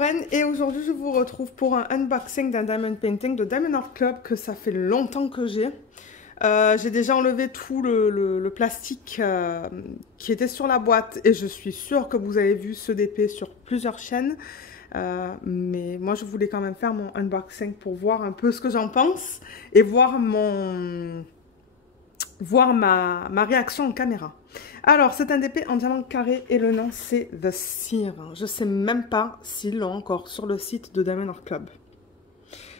Lorraine et aujourd'hui je vous retrouve pour un unboxing d'un diamond painting de Diamond Art Club que ça fait longtemps que j'ai. J'ai déjà enlevé tout le plastique qui était sur la boîte et je suis sûre que vous avez vu ce DP sur plusieurs chaînes. Mais moi je voulais quand même faire mon unboxing pour voir un peu ce que j'en pense et voir ma réaction en caméra. Alors, c'est un DP en diamant carré et le nom c'est The Seer. Je sais même pas s'ils l'ont encore sur le site de Diamond Art Club.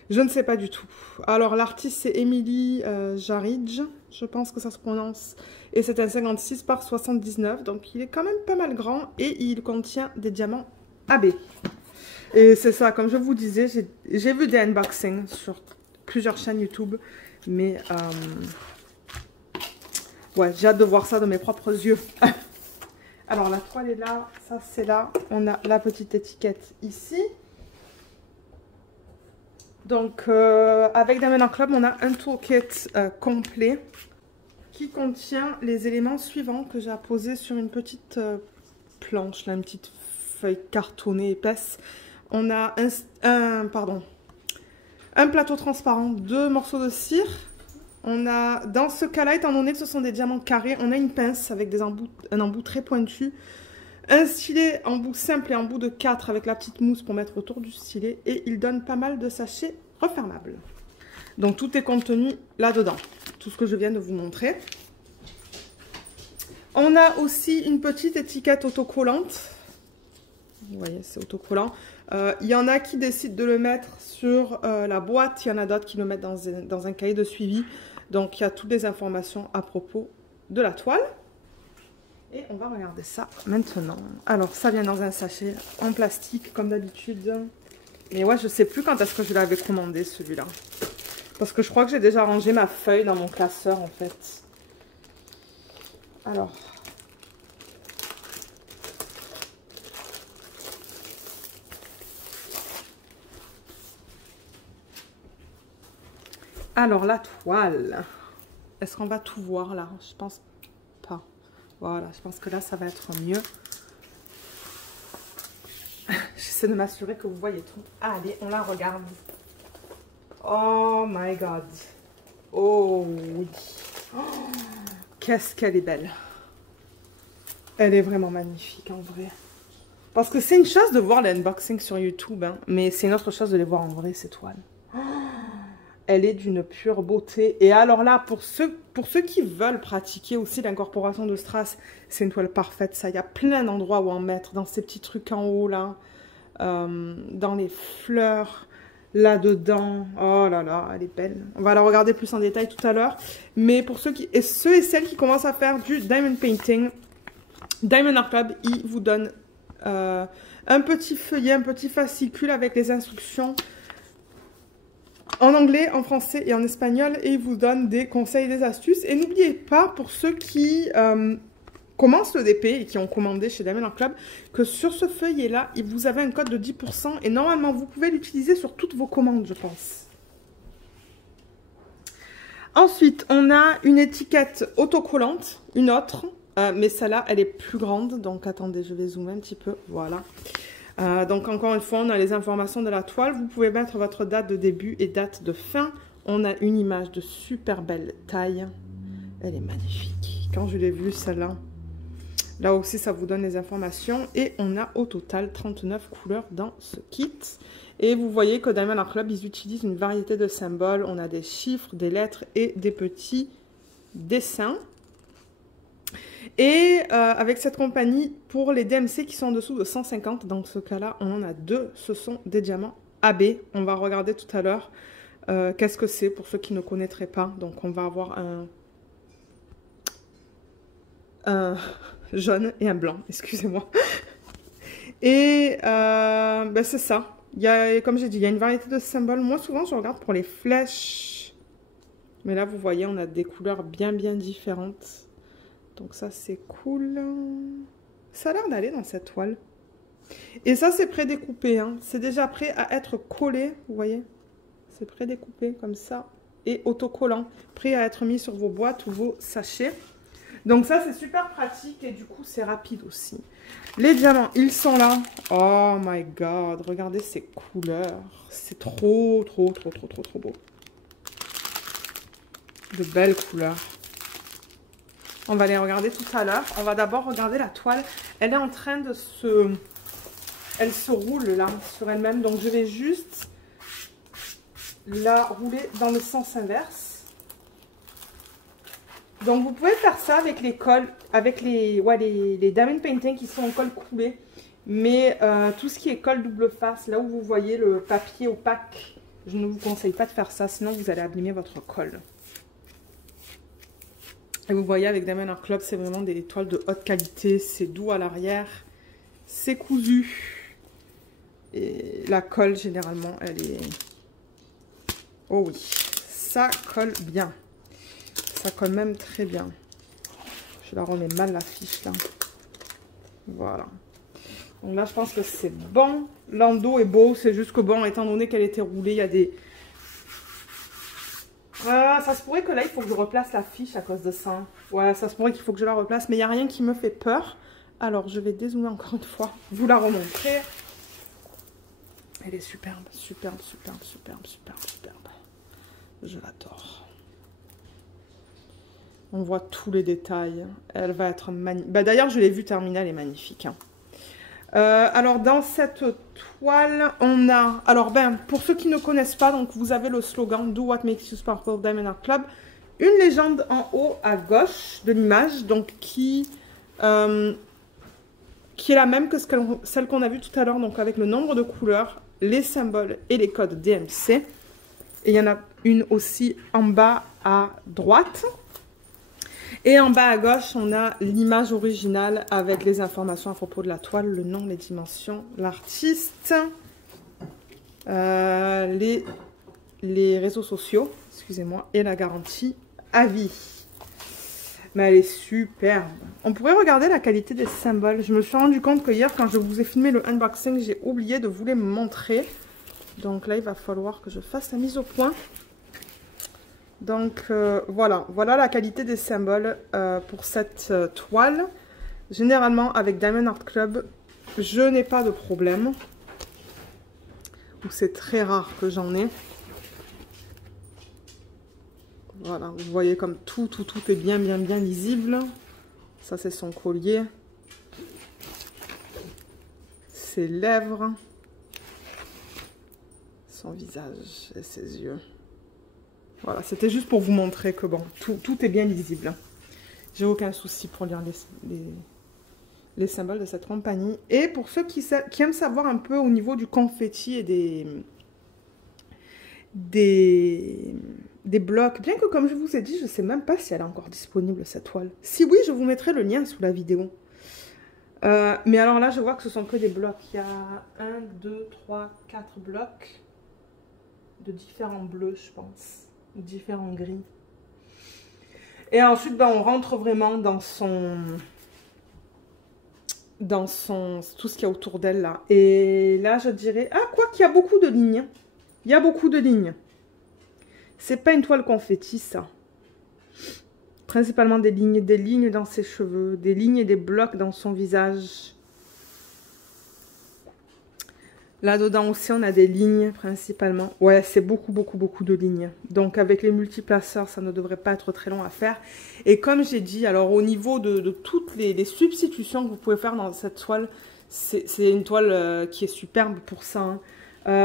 Je ne sais pas du tout. Alors, l'artiste c'est Emily Jaridge, je pense que ça se prononce. Et c'est un 56 par 79, donc il est quand même pas mal grand et il contient des diamants AB. Et c'est ça, comme je vous disais, j'ai vu des unboxings sur plusieurs chaînes YouTube, mais... ouais, j'ai hâte de voir ça de mes propres yeux. Alors, la toile est là, ça c'est là. On a la petite étiquette ici. Donc, avec Diamond Art Club, on a un toolkit complet qui contient les éléments suivants que j'ai apposés sur une petite planche, là, une petite feuille cartonnée épaisse. On a un plateau transparent, 2 morceaux de cire. On a, dans ce cas-là, étant donné que ce sont des diamants carrés, on a une pince avec un embout très pointu, un stylet embout simple et embout de 4 avec la petite mousse pour mettre autour du stylet, et il donne pas mal de sachets refermables. Donc tout est contenu là-dedans, tout ce que je viens de vous montrer. On a aussi une petite étiquette autocollante. Vous voyez, c'est autocollant. Il y en a qui décident de le mettre sur la boîte, il y en a d'autres qui le mettent dans un cahier de suivi. Donc, il y a toutes les informations à propos de la toile. Et on va regarder ça maintenant. Alors, ça vient dans un sachet en plastique, comme d'habitude. Mais ouais, je sais plus quand est-ce que je l'avais commandé, celui-là. Parce que je crois que j'ai déjà rangé ma feuille dans mon classeur, en fait. Alors... Alors, la toile, est-ce qu'on va tout voir là? Je pense pas. Voilà, je pense que là, ça va être mieux. J'essaie de m'assurer que vous voyez tout. Allez, on la regarde. Oh my God. Oh oui. Oh, qu'est-ce qu'elle est belle. Elle est vraiment magnifique en vrai. Parce que c'est une chose de voir l'unboxing sur YouTube, hein, mais c'est une autre chose de les voir en vrai, ces toiles. Elle est d'une pure beauté. Et alors là, pour ceux qui veulent pratiquer aussi l'incorporation de strass, c'est une toile parfaite. Ça, il y a plein d'endroits où en mettre. Dans ces petits trucs en haut, là. Dans les fleurs, là-dedans. Oh là là, elle est belle. On va la regarder plus en détail tout à l'heure. Mais pour ceux et celles qui commencent à faire du diamond painting, Diamond Art Club, il vous donne un petit feuillet, un petit fascicule avec les instructions en anglais, en français et en espagnol, et il vous donne des conseils et des astuces. Et n'oubliez pas, pour ceux qui commencent le DP et qui ont commandé chez Diamond Art Club, que sur ce feuillet-là, vous avez un code de 10% et normalement, vous pouvez l'utiliser sur toutes vos commandes, je pense. Ensuite, on a une étiquette autocollante, une autre, mais celle-là, elle est plus grande. Donc, attendez, je vais zoomer un petit peu, voilà. Donc encore une fois, on a les informations de la toile. Vous pouvez mettre votre date de début et date de fin. On a une image de super belle taille. Elle est magnifique. Quand je l'ai vue, celle-là, là aussi, ça vous donne les informations. Et on a au total 39 couleurs dans ce kit. Et vous voyez que Diamond Art Club, ils utilisent une variété de symboles. On a des chiffres, des lettres et des petits dessins. Et avec cette compagnie, pour les DMC qui sont en dessous de 150, dans ce cas-là, on en a 2. Ce sont des diamants AB. On va regarder tout à l'heure qu'est-ce que c'est pour ceux qui ne connaîtraient pas. Donc, on va avoir un jaune et un blanc, excusez-moi. Et ben c'est ça. Comme j'ai dit, il y a une variété de symboles. Moi, souvent, je regarde pour les flèches. Mais là, vous voyez, on a des couleurs bien différentes. Donc ça, c'est cool. Ça a l'air d'aller dans cette toile. Et ça, c'est pré-découpé. Hein. C'est déjà prêt à être collé. Vous voyez? C'est pré-découpé comme ça. Et autocollant. Prêt à être mis sur vos boîtes ou vos sachets. Donc ça, c'est super pratique et du coup, c'est rapide aussi. Les diamants, ils sont là. Oh my god, regardez ces couleurs. C'est trop beau. De belles couleurs. On va les regarder tout à l'heure. On va d'abord regarder la toile. Elle est en train de se... Elle se roule là, sur elle-même. Donc, je vais juste la rouler dans le sens inverse. Donc, vous pouvez faire ça avec les cols, avec les diamond painting qui sont en colle coulé. Mais tout ce qui est colle double face, là où vous voyez le papier opaque, je ne vous conseille pas de faire ça, sinon vous allez abîmer votre colle. Et vous voyez, avec Diamond Art Club, c'est vraiment des toiles de haute qualité. C'est doux à l'arrière, c'est cousu. Et la colle, généralement, elle est... Oh oui, ça colle bien. Ça colle même très bien. Je la remets mal la fiche là. Voilà. Donc là, je pense que c'est bon. L'endos est beau. C'est juste que bon, étant donné qu'elle était roulée, il y a des... ça se pourrait que là, il faut que je replace la fiche à cause de ça. Ouais, ça se pourrait qu'il faut que je la replace. Mais il n'y a rien qui me fait peur. Alors, je vais dézoomer encore une fois. Vous la remontrer. Elle est superbe. Je l'adore. On voit tous les détails. Elle va être magnifique. Bah, d'ailleurs, je l'ai vue terminer, elle est magnifique. Hein. Alors, dans cette toile, on a... Alors, pour ceux qui ne connaissent pas, donc vous avez le slogan « Do what makes you sparkle, Diamond Art Club ». Une légende en haut à gauche de l'image, donc qui est la même que celle qu'on a vue tout à l'heure, donc avec le nombre de couleurs, les symboles et les codes DMC. Et il y en a une aussi en bas à droite. Et en bas à gauche, on a l'image originale avec les informations à propos de la toile, le nom, les dimensions, l'artiste, les réseaux sociaux, excusez-moi, et la garantie à vie. Mais elle est superbe. On pourrait regarder la qualité des symboles. Je me suis rendu compte que hier, quand je vous ai filmé le unboxing, j'ai oublié de vous les montrer. Donc là, il va falloir que je fasse la mise au point. Donc voilà la qualité des symboles pour cette toile. Généralement avec Diamond Art Club, je n'ai pas de problème. C'est très rare que j'en ai. Voilà, vous voyez comme tout est bien lisible. Ça c'est son collier. Ses lèvres. Son visage et ses yeux. Voilà, c'était juste pour vous montrer que bon, tout est bien lisible. J'ai aucun souci pour lire les symboles de cette compagnie. Et pour ceux qui aiment savoir un peu au niveau du confetti et des blocs, bien que comme je vous ai dit, je ne sais même pas si elle est encore disponible cette toile. Si oui, je vous mettrai le lien sous la vidéo. Mais alors là, je vois que ce sont que des blocs. Il y a 1, 2, 3, 4 blocs de différents bleus, je pense. Différents gris. Et ensuite, on rentre vraiment dans tout ce qu'il y a autour d'elle là. Et là, je dirais, quoi qu'il y a beaucoup de lignes. Il y a beaucoup de lignes. C'est pas une toile confetti, ça. Principalement des lignes dans ses cheveux, des lignes et des blocs dans son visage. Là-dedans aussi, on a des lignes principalement. Ouais, c'est beaucoup de lignes. Donc, avec les multiplaceurs, ça ne devrait pas être très long à faire. Et comme j'ai dit, alors au niveau de toutes les substitutions que vous pouvez faire dans cette toile, c'est une toile qui est superbe pour ça. Hein.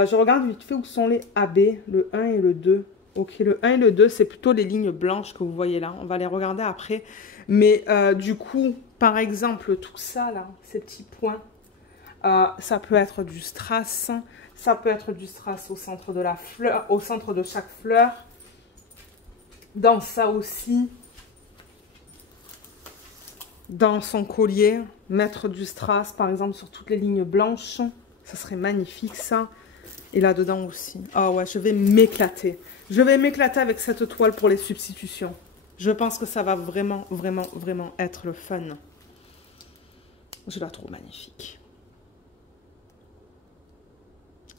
Je regarde vite fait où sont les AB, le 1 et le 2. Ok, le 1 et le 2, c'est plutôt les lignes blanches que vous voyez là. On va les regarder après. Mais du coup, par exemple, tout ça là, ces petits points, ça peut être du strass, ça peut être du strass au centre de la fleur, au centre de chaque fleur. Dans ça aussi, dans son collier, mettre du strass par exemple sur toutes les lignes blanches, ça serait magnifique ça. Et là-dedans aussi. Ah ouais, je vais m'éclater. Je vais m'éclater avec cette toile pour les substitutions. Je pense que ça va vraiment être le fun. Je la trouve magnifique.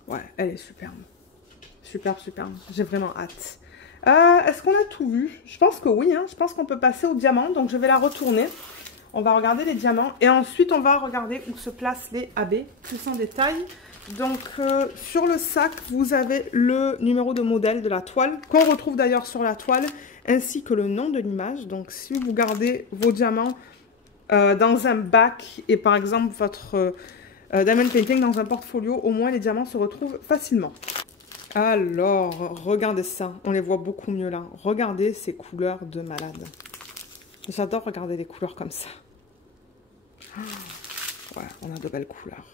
Ouais, elle est superbe. Superbe. J'ai vraiment hâte. Est-ce qu'on a tout vu? Je pense que oui, hein. Je pense qu'on peut passer au diamant. Donc, je vais la retourner. On va regarder les diamants. Et ensuite, on va regarder où se placent les AB, plus en détail. Donc, sur le sac, vous avez le numéro de modèle de la toile, qu'on retrouve d'ailleurs sur la toile, ainsi que le nom de l'image. Donc, si vous gardez vos diamants dans un bac et par exemple votre diamond painting dans un portfolio, au moins les diamants se retrouvent facilement. Alors, regardez ça. On les voit beaucoup mieux là. Regardez ces couleurs de malade. J'adore regarder les couleurs comme ça. Ouais, on a de belles couleurs.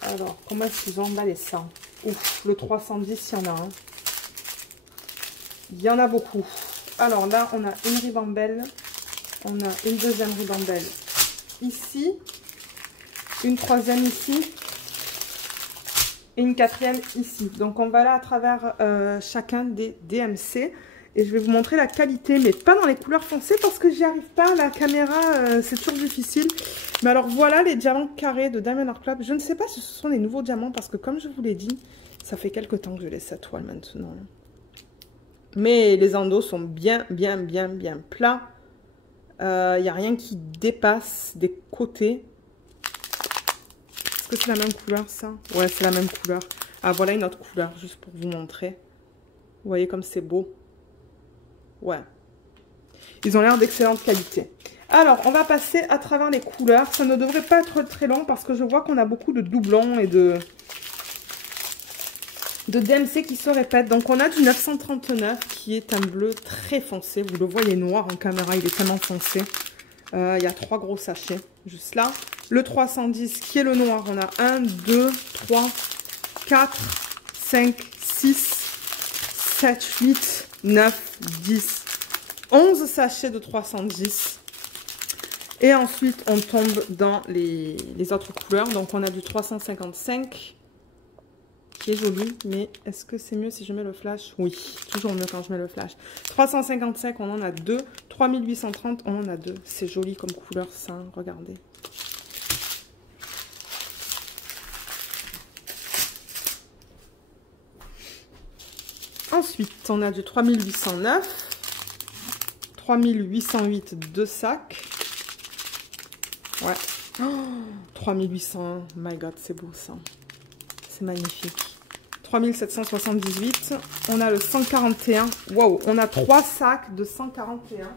Alors, comment est-ce qu'ils ont emballé ça? Ouf, le 310, il y en a un. Il y en a beaucoup. Alors là, on a une ribambelle. On a une deuxième ribambelle ici. Une troisième ici. Et une quatrième ici. Donc, on va là à travers chacun des DMC. Et je vais vous montrer la qualité, mais pas dans les couleurs foncées parce que j'y arrive pas. La caméra, c'est toujours difficile. Mais alors, voilà les diamants carrés de Diamond Art Club. Je ne sais pas si ce sont les nouveaux diamants parce que, comme je vous l'ai dit, ça fait quelques temps que je laisse cette toile maintenant. Mais les endos sont bien plats. Il n'y a rien qui dépasse des côtés. Est-ce que c'est la même couleur, ça? Ouais, c'est la même couleur. Ah, voilà une autre couleur, juste pour vous montrer. Vous voyez comme c'est beau. Ouais. Ils ont l'air d'excellente qualité. Alors, on va passer à travers les couleurs. Ça ne devrait pas être très long parce que je vois qu'on a beaucoup de doublons et de DMC qui se répètent. Donc, on a du 939 qui est un bleu très foncé. Vous le voyez noir en caméra, il est tellement foncé. Il y a 3 gros sachets juste là. Le 310 qui est le noir, on a 1, 2, 3, 4, 5, 6, 7, 8, 9, 10, 11 sachets de 310. Et ensuite, on tombe dans les autres couleurs. Donc, on a du 355 qui est joli. Mais est-ce que c'est mieux si je mets le flash? Oui, toujours mieux quand je mets le flash. 355, on en a 2. 3830, on en a 2. C'est joli comme couleur, ça. Hein, regardez. Ensuite, on a du 3809, 3808, 2 sacs. Ouais. Oh, 3801, my god, c'est beau ça. C'est magnifique. 3778, on a le 141. Waouh, on a 3 sacs de 141.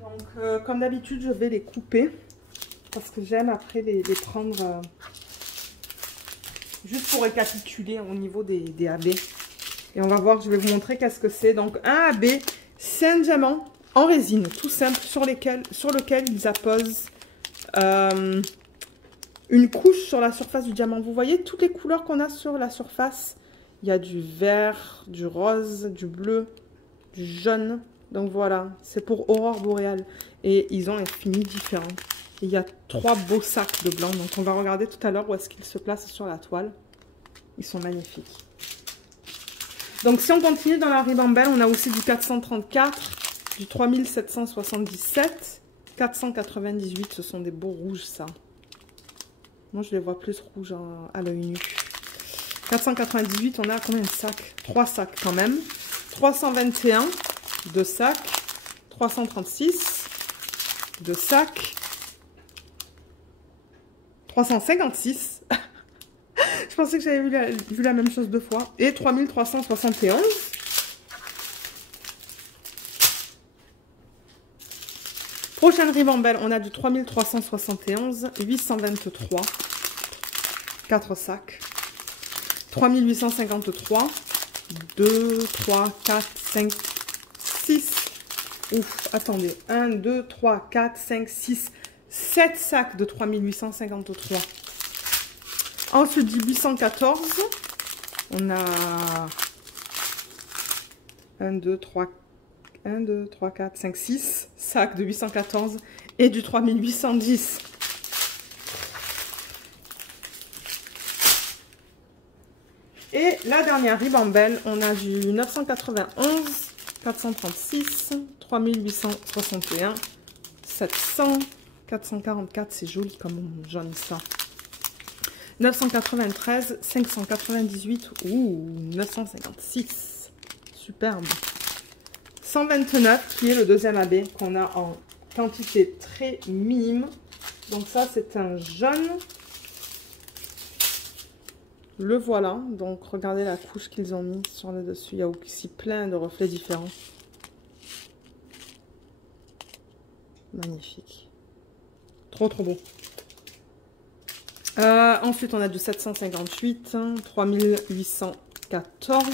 Donc, comme d'habitude, je vais les couper. Parce que j'aime après les prendre juste pour récapituler au niveau des AB. Et on va voir, je vais vous montrer qu'est-ce que c'est. Donc, un AB, c'est un diamant en résine, tout simple, sur lequel ils apposent une couche sur la surface du diamant. Vous voyez toutes les couleurs qu'on a sur la surface. Il y a du vert, du rose, du bleu, du jaune. Donc voilà, c'est pour Aurore Boréale. Et ils ont un fini différent. Et il y a 3 beaux sacs de blanc. Donc on va regarder tout à l'heure où est-ce qu'ils se placent sur la toile. Ils sont magnifiques. Donc, si on continue dans la ribambelle, on a aussi du 434, du 3777, 498. Ce sont des beaux rouges, ça. Moi, je les vois plus rouges à l'œil nu. 498, on a combien de sacs? 3 sacs quand même. 321, 2 sacs. 336, 2 sacs. 356. Je pensais que j'avais vu la même chose 2 fois. Et 3371. Prochaine ribambelle, on a du 3371, 823. 4 sacs. 3853. 2, 3, 4, 5, 6. Ouf, attendez. 1, 2, 3, 4, 5, 6, 7 sacs de 3853. Ensuite, du 814, on a 1, 2, 3, 4, 5, 6 sacs de 814 et du 3810. Et la dernière ribambelle, on a du 991, 436, 3861, 700, 444, c'est joli comme jaune ça. 993, 598, ouh, 956. Superbe. 129 qui est le deuxième AB qu'on a en quantité très minime. Donc ça c'est un jaune. Le voilà. Donc regardez la couche qu'ils ont mis sur le dessus. Il y a aussi plein de reflets différents. Magnifique. Trop trop beau. Ensuite on a du 758, 3814,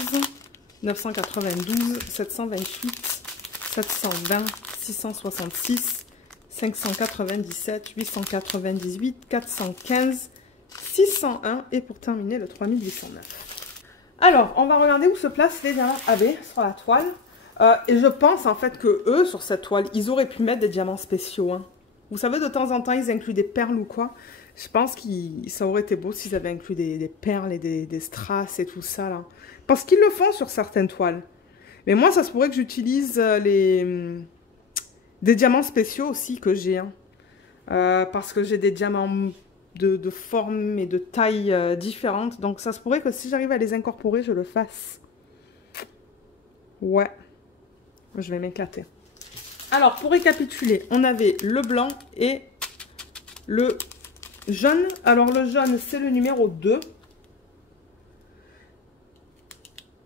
992, 728, 720, 666, 597, 898, 415, 601 et pour terminer le 3809. Alors, on va regarder où se placent les diamants AB sur la toile. Et je pense en fait que eux, sur cette toile, ils auraient pu mettre des diamants spéciaux. Hein. Vous savez, de temps en temps, ils incluent des perles ou quoi. Je pense que ça aurait été beau s'ils avaient inclus des perles et des strass et tout ça là. Parce qu'ils le font sur certaines toiles. Mais moi, ça se pourrait que j'utilise des diamants spéciaux aussi que j'ai. Hein. Parce que j'ai des diamants de forme et de taille différentes. Donc ça se pourrait que si j'arrive à les incorporer, je le fasse. Ouais. Je vais m'éclater. Alors, pour récapituler, on avait le blanc et le jaune. Alors, le jaune, c'est le numéro 2.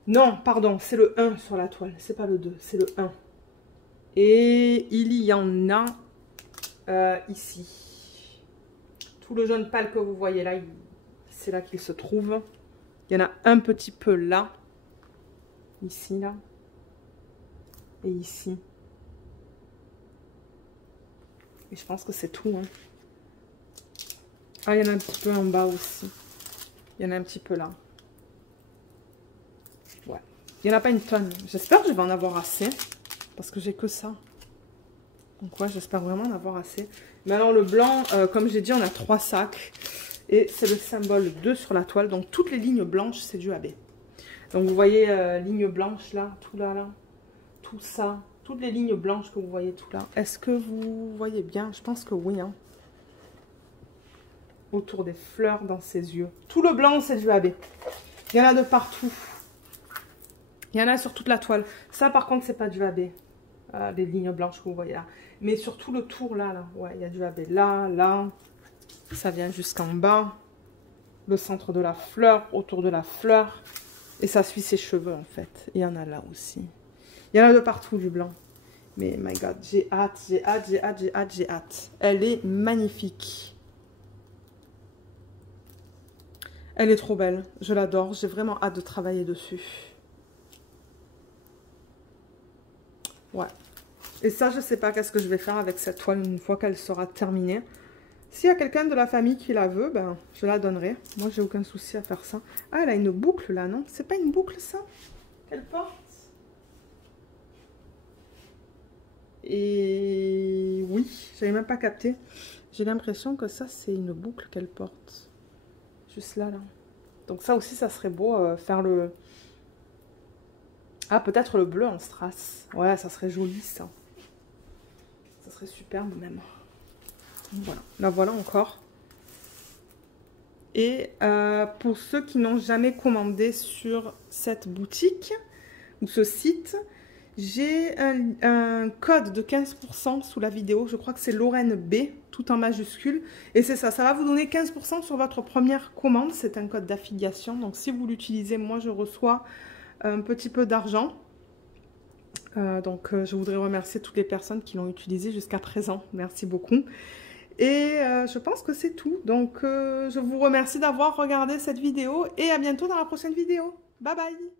Non, pardon, c'est le 1 sur la toile. C'est pas le 2, c'est le 1. Et il y en a ici. Tout le jaune pâle que vous voyez là, c'est là qu'il se trouve. Il y en a un petit peu là. Ici, là. Et ici. Et je pense que c'est tout. Hein. Ah, il y en a un petit peu en bas aussi. Il y en a un petit peu là. Ouais. Il n'y en a pas une tonne. J'espère que je vais en avoir assez. Parce que j'ai que ça. Donc ouais, j'espère vraiment en avoir assez. Mais alors le blanc, comme j'ai dit, on a 3 sacs. Et c'est le symbole 2 sur la toile. Donc toutes les lignes blanches, c'est du AB. Donc vous voyez, ligne blanche là, tout là, là. Tout ça. Toutes les lignes blanches que vous voyez tout là. Est-ce que vous voyez bien? Je pense que oui. Hein. Autour des fleurs dans ses yeux. Tout le blanc, c'est du AB. Il y en a de partout. Il y en a sur toute la toile. Ça, par contre, c'est pas du AB. Les lignes blanches que vous voyez là. Mais sur tout le tour là, ouais, il y a du AB. Là, là. Ça vient jusqu'en bas. Le centre de la fleur, autour de la fleur. Et ça suit ses cheveux, en fait. Il y en a là aussi. Il y en a de partout du blanc. Mais my god, j'ai hâte, j'ai hâte, j'ai hâte, j'ai hâte, j'ai hâte. Elle est magnifique. Elle est trop belle. Je l'adore. J'ai vraiment hâte de travailler dessus. Ouais. Et ça, je sais pas qu'est-ce que je vais faire avec cette toile une fois qu'elle sera terminée. S'il y a quelqu'un de la famille qui la veut, ben, je la donnerai. Moi, j'ai aucun souci à faire ça. Ah, elle a une boucle là, non? C'est pas une boucle, ça? Qu'elle porte? Et oui, j'avais même pas capté. J'ai l'impression que ça, c'est une boucle qu'elle porte. Juste là, là. Donc ça aussi, ça serait beau, faire le... Ah, peut-être le bleu en strass. Ouais, ça serait joli, ça. Ça serait superbe, même. Voilà. La voilà encore. Et pour ceux qui n'ont jamais commandé sur cette boutique, ou ce site... J'ai un code de 15% sous la vidéo. Je crois que c'est Lorraine B, tout en majuscule. Et c'est ça, ça va vous donner 15% sur votre première commande. C'est un code d'affiliation. Donc si vous l'utilisez, moi je reçois un petit peu d'argent. Donc je voudrais remercier toutes les personnes qui l'ont utilisé jusqu'à présent. Merci beaucoup. Et je pense que c'est tout. Donc je vous remercie d'avoir regardé cette vidéo. Et à bientôt dans la prochaine vidéo. Bye bye!